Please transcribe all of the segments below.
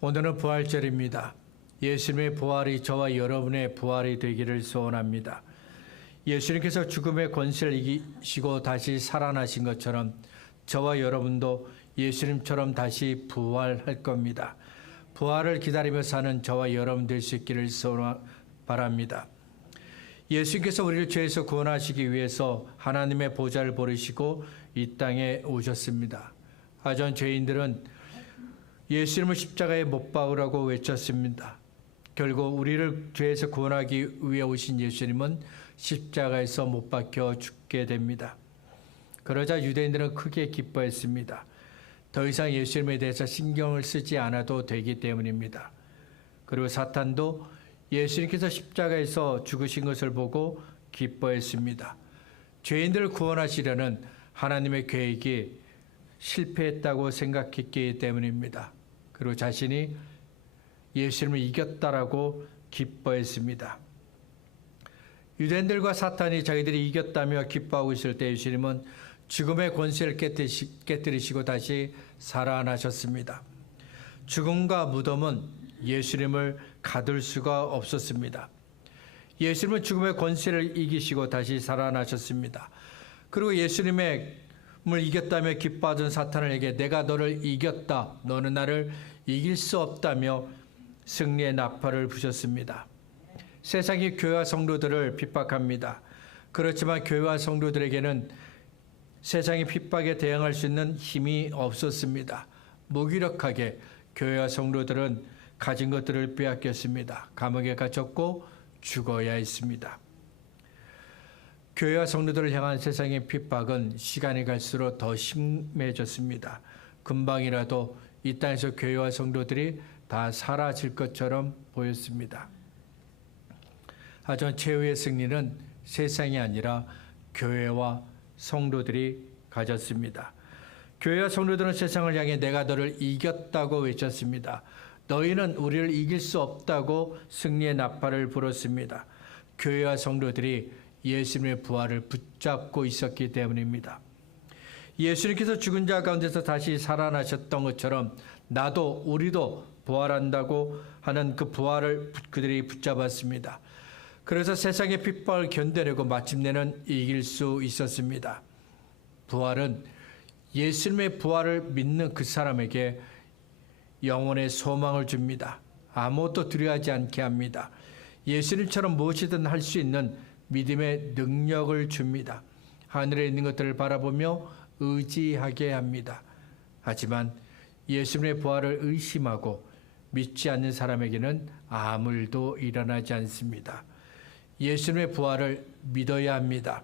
오늘은 부활절입니다. 예수님의 부활이 저와 여러분의 부활이 되기를 소원합니다. 예수님께서 죽음의 권세를 이기시고 다시 살아나신 것처럼 저와 여러분도 예수님처럼 다시 부활할 겁니다. 부활을 기다리며 사는 저와 여러분 될 수 있기를 바랍니다. 예수님께서 우리를 죄에서 구원하시기 위해서 하나님의 보좌를 버리시고 이 땅에 오셨습니다. 하지만 죄인들은 예수님을 십자가에 못 박으라고 외쳤습니다. 결국 우리를 죄에서 구원하기 위해 오신 예수님은 십자가에서 못 박혀 죽게 됩니다. 그러자 유대인들은 크게 기뻐했습니다. 더 이상 예수님에 대해서 신경을 쓰지 않아도 되기 때문입니다. 그리고 사탄도 예수님께서 십자가에서 죽으신 것을 보고 기뻐했습니다. 죄인들을 구원하시려는 하나님의 계획이 실패했다고 생각했기 때문입니다. 그리고 자신이 예수님을 이겼다라고 기뻐했습니다. 유대인들과 사탄이 자기들이 이겼다며 기뻐하고 있을 때 예수님은 죽음의 권세를 깨뜨리시고 다시 살아나셨습니다. 죽음과 무덤은 예수님을 가둘 수가 없었습니다. 예수님은 죽음의 권세를 이기시고 다시 살아나셨습니다. 그리고 예수님을 이겼다며 기뻐하던 사탄에게 내가 너를 이겼다. 너는 나를 이길 수 없다며 승리의 나팔을 부셨습니다. 세상이 교회와 성도들을 핍박합니다. 그렇지만 교회와 성도들에게는 세상의 핍박에 대응할 수 있는 힘이 없었습니다. 무기력하게 교회와 성도들은 가진 것들을 빼앗겼습니다. 감옥에 갇혔고 죽어야 했습니다. 교회와 성도들을 향한 세상의 핍박은 시간이 갈수록 더 심해졌습니다. 금방이라도 이 땅에서 교회와 성도들이 다 사라질 것처럼 보였습니다. 하지만 최후의 승리는 세상이 아니라 교회와 성도들이 가졌습니다. 교회와 성도들은 세상을 향해 내가 너를 이겼다고 외쳤습니다. 너희는 우리를 이길 수 없다고 승리의 나팔을 불었습니다. 교회와 성도들이 예수님의 부활을 붙잡고 있었기 때문입니다. 예수님께서 죽은 자 가운데서 다시 살아나셨던 것처럼 나도 우리도 부활한다고 하는 그 부활을 그들이 붙잡았습니다. 그래서 세상의 핍박을 견뎌내고 마침내는 이길 수 있었습니다. 부활은 예수님의 부활을 믿는 그 사람에게 영혼의 소망을 줍니다. 아무것도 두려워하지 않게 합니다. 예수님처럼 무엇이든 할 수 있는 믿음의 능력을 줍니다. 하늘에 있는 것들을 바라보며 의지하게 합니다. 하지만 예수님의 부활을 의심하고 믿지 않는 사람에게는 아무 일도 일어나지 않습니다. 예수님의 부활을 믿어야 합니다.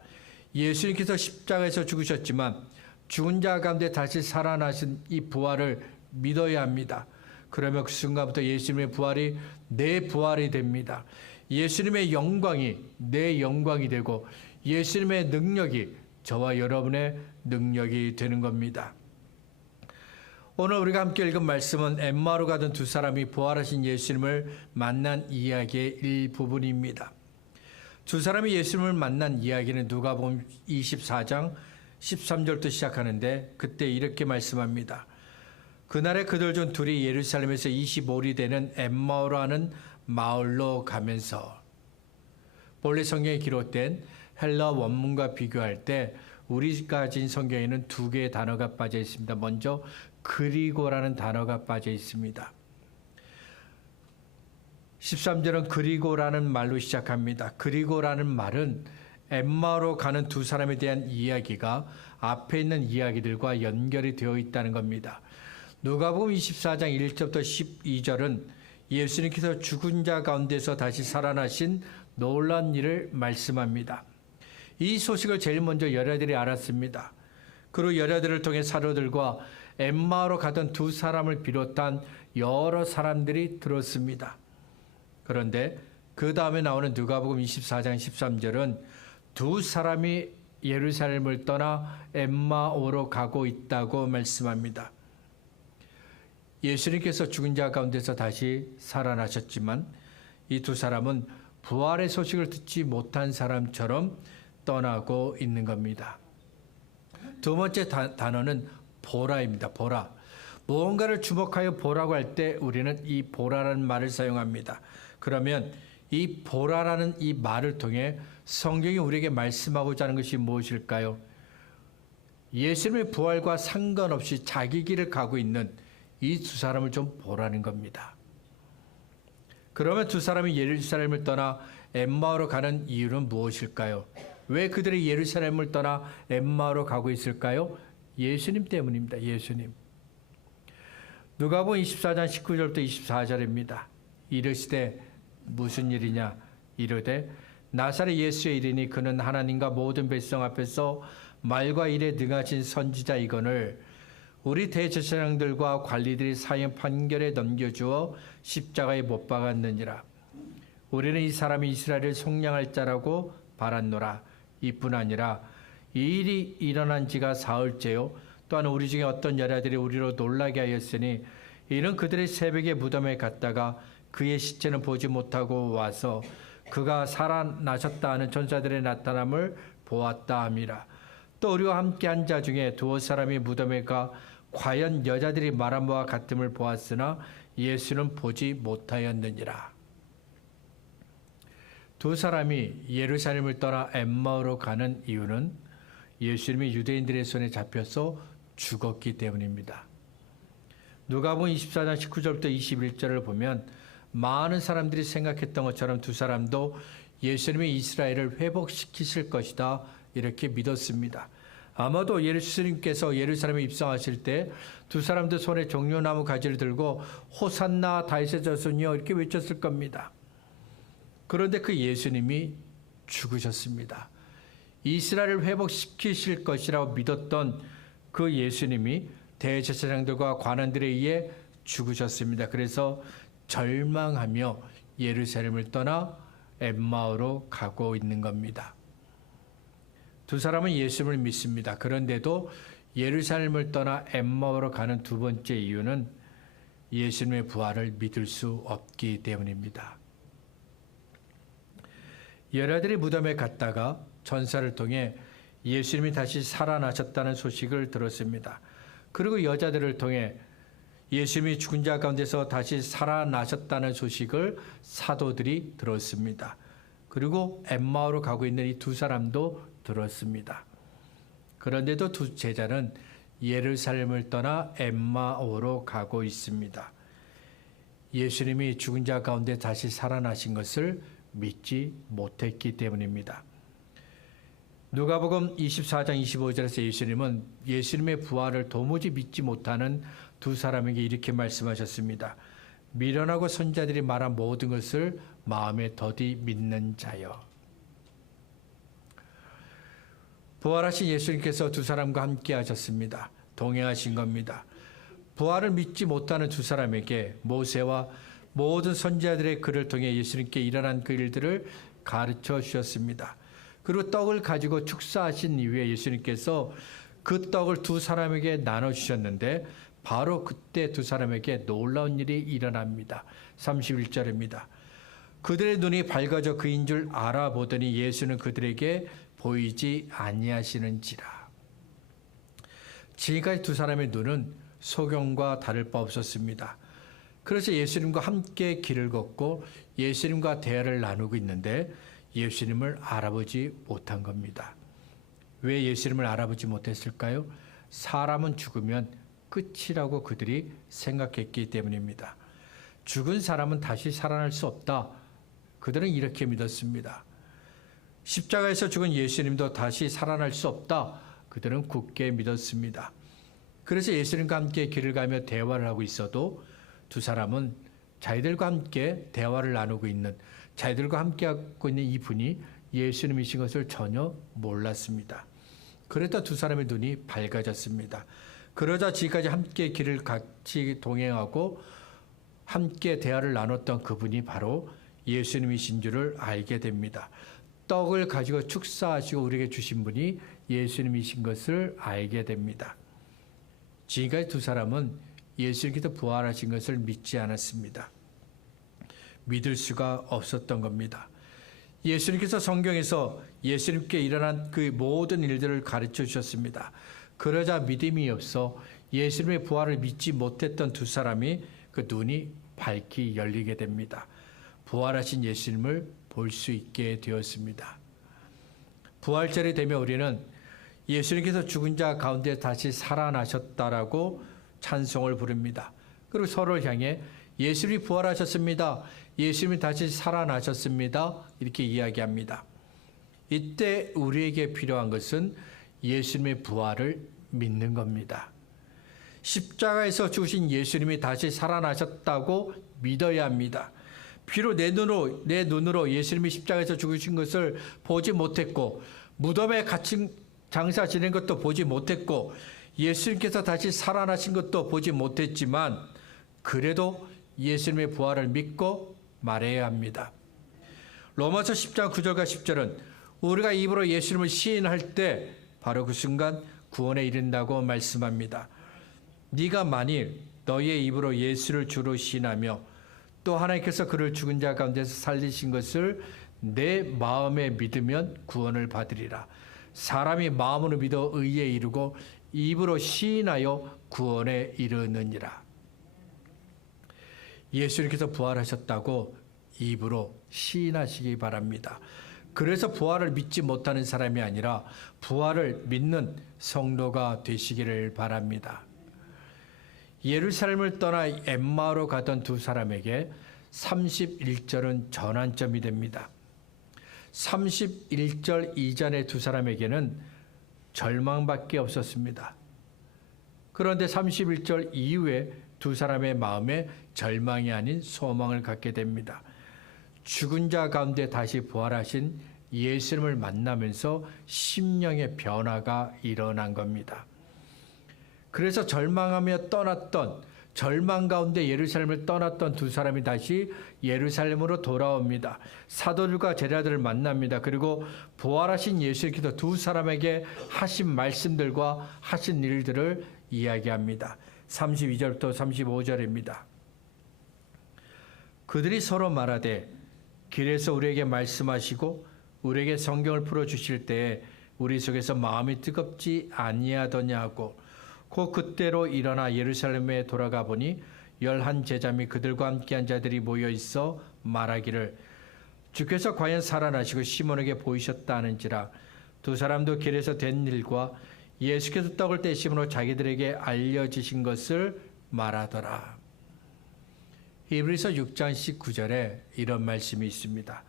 예수님께서 십자가에서 죽으셨지만 죽은 자 가운데 다시 살아나신 이 부활을 믿어야 합니다. 그러면 그 순간부터 예수님의 부활이 내 부활이 됩니다. 예수님의 영광이 내 영광이 되고 예수님의 능력이 저와 여러분의 능력이 되는 겁니다. 오늘 우리가 함께 읽은 말씀은 엠마오로 가던 두 사람이 부활하신 예수님을 만난 이야기의 일부분입니다. 두 사람이 예수님을 만난 이야기는 누가복음 24장 13절부터 시작하는데 그때 이렇게 말씀합니다. 그날에 그들 중 둘이 예루살렘에서 25리 되는 엠마오로 하는 마을로 가면서 본래 성경에 기록된 헬라 원문과 비교할 때 우리가 가진 성경에는 두 개의 단어가 빠져 있습니다. 먼저 그리고라는 단어가 빠져 있습니다. 13절은 그리고라는 말로 시작합니다. 그리고라는 말은 엠마오로 가는 두 사람에 대한 이야기가 앞에 있는 이야기들과 연결이 되어 있다는 겁니다. 누가복음 24장 1절부터 12절은 예수님께서 죽은 자 가운데서 다시 살아나신 놀라운 일을 말씀합니다. 이 소식을 제일 먼저 여자들이 알았습니다. 그리고 여자들을 통해 사도들과 엠마오로 가던 두 사람을 비롯한 여러 사람들이 들었습니다. 그런데 그 다음에 나오는 누가복음 24장 13절은 두 사람이 예루살렘을 떠나 엠마오로 가고 있다고 말씀합니다. 예수님께서 죽은 자 가운데서 다시 살아나셨지만 이 두 사람은 부활의 소식을 듣지 못한 사람처럼 떠나고 있는 겁니다. 두 번째 단어는 보라입니다. 보라. 무언가를 주목하여 보라고 할 때 우리는 이 보라라는 말을 사용합니다. 그러면 이 보라라는 이 말을 통해 성경이 우리에게 말씀하고자 하는 것이 무엇일까요? 예수님의 부활과 상관없이 자기 길을 가고 있는 이 두 사람을 좀 보라는 겁니다. 그러면 두 사람이 예루살렘을 떠나 엠마오로 가는 이유는 무엇일까요? 왜 그들이 예루살렘을 떠나 엠마오로 가고 있을까요? 예수님 때문입니다. 예수님. 누가복음 24장 19절부터 24절입니다. 이르시되 무슨 일이냐? 이르되 나사렛 예수의 일이니 그는 하나님과 모든 백성 앞에서 말과 일에 능하신 선지자이거늘 우리 대제사장들과 관리들이 사형 판결에 넘겨주어 십자가에 못 박았느니라. 우리는 이 사람이 이스라엘을 속량할 자라고 바랐노라. 이뿐 아니라 이 일이 일어난 지가 사흘째요. 또한 우리 중에 어떤 여자들이 우리로 놀라게 하였으니 이는 그들의 새벽에 무덤에 갔다가 그의 시체는 보지 못하고 와서 그가 살아나셨다 하는 전사들의 나타남을 보았다 함이라. 또 우리와 함께 한 자 중에 두어 사람이 무덤에 가 과연 여자들이 말한 바와 같음을 보았으나 예수는 보지 못하였느니라. 두 사람이 예루살렘을 떠나 엠마오로 가는 이유는 예수님이 유대인들의 손에 잡혀서 죽었기 때문입니다. 누가복음 24장 19절부터 21절을 보면 많은 사람들이 생각했던 것처럼 두 사람도 예수님이 이스라엘을 회복시키실 것이다 이렇게 믿었습니다. 아마도 예수님께서 예루살렘에 입성하실 때 두 사람도 손에 종려나무 가지를 들고 호산나 다윗의 자손이여 이렇게 외쳤을 겁니다. 그런데 그 예수님이 죽으셨습니다. 이스라엘을 회복시키실 것이라고 믿었던 그 예수님이 대제사장들과 관원들에 의해 죽으셨습니다. 그래서 절망하며 예루살렘을 떠나 엠마오로 가고 있는 겁니다. 두 사람은 예수님을 믿습니다. 그런데도 예루살렘을 떠나 엠마오로 가는 두 번째 이유는 예수님의 부활을 믿을 수 없기 때문입니다. 여자들이 무덤에 갔다가 전사를 통해 예수님이 다시 살아나셨다는 소식을 들었습니다. 그리고 여자들을 통해 예수님이 죽은 자 가운데서 다시 살아나셨다는 소식을 사도들이 들었습니다. 그리고 엠마오로 가고 있는 이 두 사람도 들었습니다. 그런데도 두 제자는 예루살렘을 떠나 엠마오로 가고 있습니다. 예수님이 죽은 자 가운데 다시 살아나신 것을 믿지 못했기 때문입니다. 누가복음 24장 25절에서 예수님은 예수님의 부활을 도무지 믿지 못하는 두 사람에게 이렇게 말씀하셨습니다. 미련하고 선지자들이 말한 모든 것을 마음에 더디 믿는 자여. 부활하신 예수님께서 두 사람과 함께 하셨습니다. 동행하신 겁니다. 부활을 믿지 못하는 두 사람에게 모세와 모든 선지자들의 글을 통해 예수님께 일어난 그 일들을 가르쳐 주셨습니다. 그리고 떡을 가지고 축사하신 이후에 예수님께서 그 떡을 두 사람에게 나눠주셨는데 바로 그때 두 사람에게 놀라운 일이 일어납니다. 31절입니다. 그들의 눈이 밝아져 그인 줄 알아보더니 예수는 그들에게 보이지 아니하시는지라. 지금까지 두 사람의 눈은 소경과 다를 바 없었습니다. 그래서 예수님과 함께 길을 걷고 예수님과 대화를 나누고 있는데 예수님을 알아보지 못한 겁니다. 왜 예수님을 알아보지 못했을까요? 사람은 죽으면 끝이라고 그들이 생각했기 때문입니다. 죽은 사람은 다시 살아날 수 없다. 그들은 이렇게 믿었습니다. 십자가에서 죽은 예수님도 다시 살아날 수 없다. 그들은 굳게 믿었습니다. 그래서 예수님과 함께 길을 가며 대화를 하고 있어도 두 사람은 자기들과 함께 대화를 나누고 있는, 자기들과 함께 하고 있는 이분이 예수님이신 것을 전혀 몰랐습니다. 그러다 두 사람의 눈이 밝아졌습니다. 그러자 지금까지 함께 길을 같이 동행하고 함께 대화를 나눴던 그분이 바로 예수님이신 줄을 알게 됩니다. 떡을 가지고 축사하시고 우리에게 주신 분이 예수님이신 것을 알게 됩니다. 지금까지 두 사람은 예수님께서 부활하신 것을 믿지 않았습니다. 믿을 수가 없었던 겁니다. 예수님께서 성경에서 예수님께 일어난 그 모든 일들을 가르쳐 주셨습니다. 그러자 믿음이 없어 예수님의 부활을 믿지 못했던 두 사람이 그 눈이 밝게 열리게 됩니다. 부활하신 예수님을 볼 수 있게 되었습니다. 부활절이 되면 우리는 예수님께서 죽은 자 가운데 다시 살아나셨다라고 찬송을 부릅니다. 그리고 서로를 향해 예수님이 부활하셨습니다. 예수님이 다시 살아나셨습니다. 이렇게 이야기합니다. 이때 우리에게 필요한 것은 예수님의 부활을 믿는 겁니다. 십자가에서 죽으신 예수님이 다시 살아나셨다고 믿어야 합니다. 비록 내 눈으로 예수님이 십자가에서 죽으신 것을 보지 못했고 무덤에 갇힌 장사 지낸 것도 보지 못했고 예수님께서 다시 살아나신 것도 보지 못했지만 그래도 예수님의 부활을 믿고 말해야 합니다. 로마서 10장 9절과 10절은 우리가 입으로 예수님을 시인할 때 바로 그 순간 구원에 이른다고 말씀합니다. 네가 만일 너의 입으로 예수를 주로 시인하며 또 하나님께서 그를 죽은 자 가운데서 살리신 것을 내 마음에 믿으면 구원을 받으리라. 사람이 마음으로 믿어 의에 이르고 입으로 시인하여 구원에 이르느니라. 예수님께서 부활하셨다고 입으로 시인하시기 바랍니다. 그래서 부활을 믿지 못하는 사람이 아니라 부활을 믿는 성도가 되시기를 바랍니다. 예루살렘을 떠나 엠마오로 가던 두 사람에게 31절은 전환점이 됩니다. 31절 이전의 두 사람에게는 절망밖에 없었습니다. 그런데 31절 이후에 두 사람의 마음에 절망이 아닌 소망을 갖게 됩니다. 죽은 자 가운데 다시 부활하신 예수님을 만나면서 심령의 변화가 일어난 겁니다. 그래서 절망하며 떠났던 절망 가운데 예루살렘을 떠났던 두 사람이 다시 예루살렘으로 돌아옵니다. 사도들과 제자들을 만납니다. 그리고 부활하신 예수님께서 두 사람에게 하신 말씀들과 하신 일들을 이야기합니다. 32절부터 35절입니다. 그들이 서로 말하되 길에서 우리에게 말씀하시고 우리에게 성경을 풀어주실 때에 우리 속에서 마음이 뜨겁지 아니하더냐 하고 곧 그때로 일어나 예루살렘에 돌아가 보니 11 제자 및 그들과 함께한 자들이 모여 있어 말하기를 주께서 과연 살아나시고 시몬에게 보이셨다 하는지라. 두 사람도 길에서 된 일과 예수께서 떡을 떼심으로 자기들에게 알려지신 것을 말하더라. 히브리서 6장 19절에 이런 말씀이 있습니다.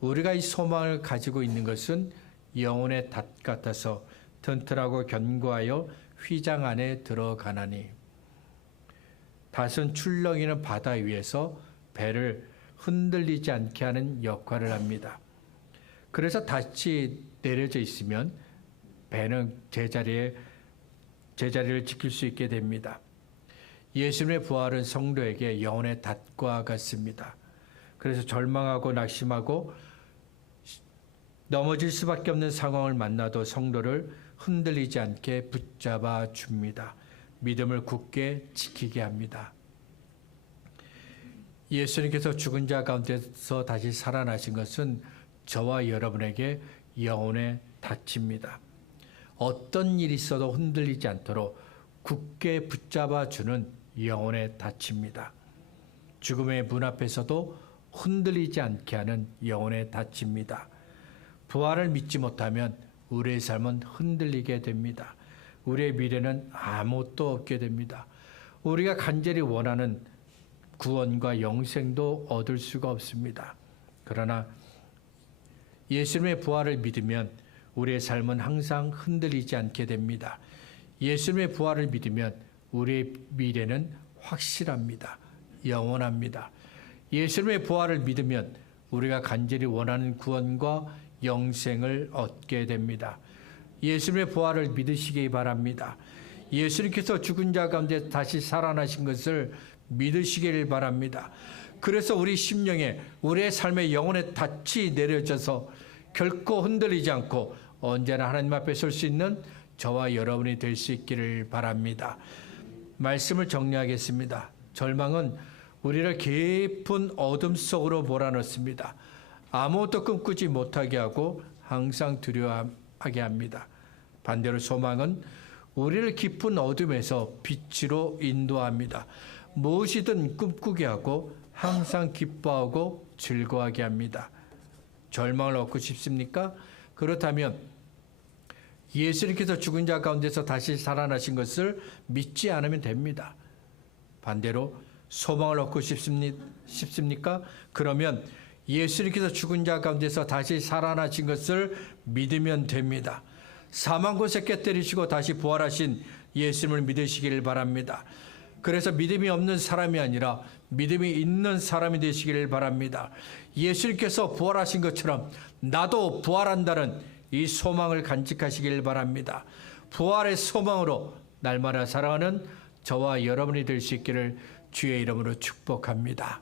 우리가 이 소망을 가지고 있는 것은 영혼의 닷 같아서 튼튼하고 견고하여 휘장 안에 들어가나니. 닷은 출렁이는 바다 위에서 배를 흔들리지 않게 하는 역할을 합니다. 그래서 닷이 내려져 있으면 배는 제자리를 지킬 수 있게 됩니다. 예수님의 부활은 성도에게 영혼의 닷과 같습니다. 그래서 절망하고 낙심하고 넘어질 수밖에 없는 상황을 만나도 성도를 흔들리지 않게 붙잡아 줍니다. 믿음을 굳게 지키게 합니다. 예수님께서 죽은 자 가운데서 다시 살아나신 것은 저와 여러분에게 영혼의 닷입니다. 어떤 일이 있어도 흔들리지 않도록 굳게 붙잡아 주는 영혼의 닷입니다. 죽음의 문 앞에서도 흔들리지 않게 하는 영혼의 닷입니다. 부활을 믿지 못하면 우리의 삶은 흔들리게 됩니다. 우리의 미래는 아무것도 없게 됩니다. 우리가 간절히 원하는 구원과 영생도 얻을 수가 없습니다. 그러나 예수님의 부활을 믿으면 우리의 삶은 항상 흔들리지 않게 됩니다. 예수님의 부활을 믿으면 우리의 미래는 확실합니다. 영원합니다. 예수님의 부활을 믿으면 우리가 간절히 원하는 구원과 영생을 얻게 됩니다. 예수님의 부활을 믿으시기 바랍니다. 예수님께서 죽은 자 가운데 다시 살아나신 것을 믿으시기를 바랍니다. 그래서 우리 심령에 우리의 삶의 영혼의 닻이 내려져서 결코 흔들리지 않고 언제나 하나님 앞에 설 수 있는 저와 여러분이 될 수 있기를 바랍니다. 말씀을 정리하겠습니다. 절망은 우리를 깊은 어둠 속으로 몰아넣습니다. 아무것도 꿈꾸지 못하게 하고 항상 두려워하게 합니다. 반대로 소망은 우리를 깊은 어둠에서 빛으로 인도합니다. 무엇이든 꿈꾸게 하고 항상 기뻐하고 즐거워하게 합니다. 절망을 얻고 싶습니까? 그렇다면 예수님께서 죽은 자 가운데서 다시 살아나신 것을 믿지 않으면 됩니다. 반대로 소망을 얻고 싶습니까? 그러면 예수님께서 죽은 자 가운데서 다시 살아나신 것을 믿으면 됩니다. 사망 곳에 깨뜨리시고 다시 부활하신 예수님을 믿으시기를 바랍니다. 그래서 믿음이 없는 사람이 아니라 믿음이 있는 사람이 되시기를 바랍니다. 예수님께서 부활하신 것처럼 나도 부활한다는 이 소망을 간직하시길 바랍니다. 부활의 소망으로 날마다 살아가는 저와 여러분이 될 수 있기를 주의 이름으로 축복합니다.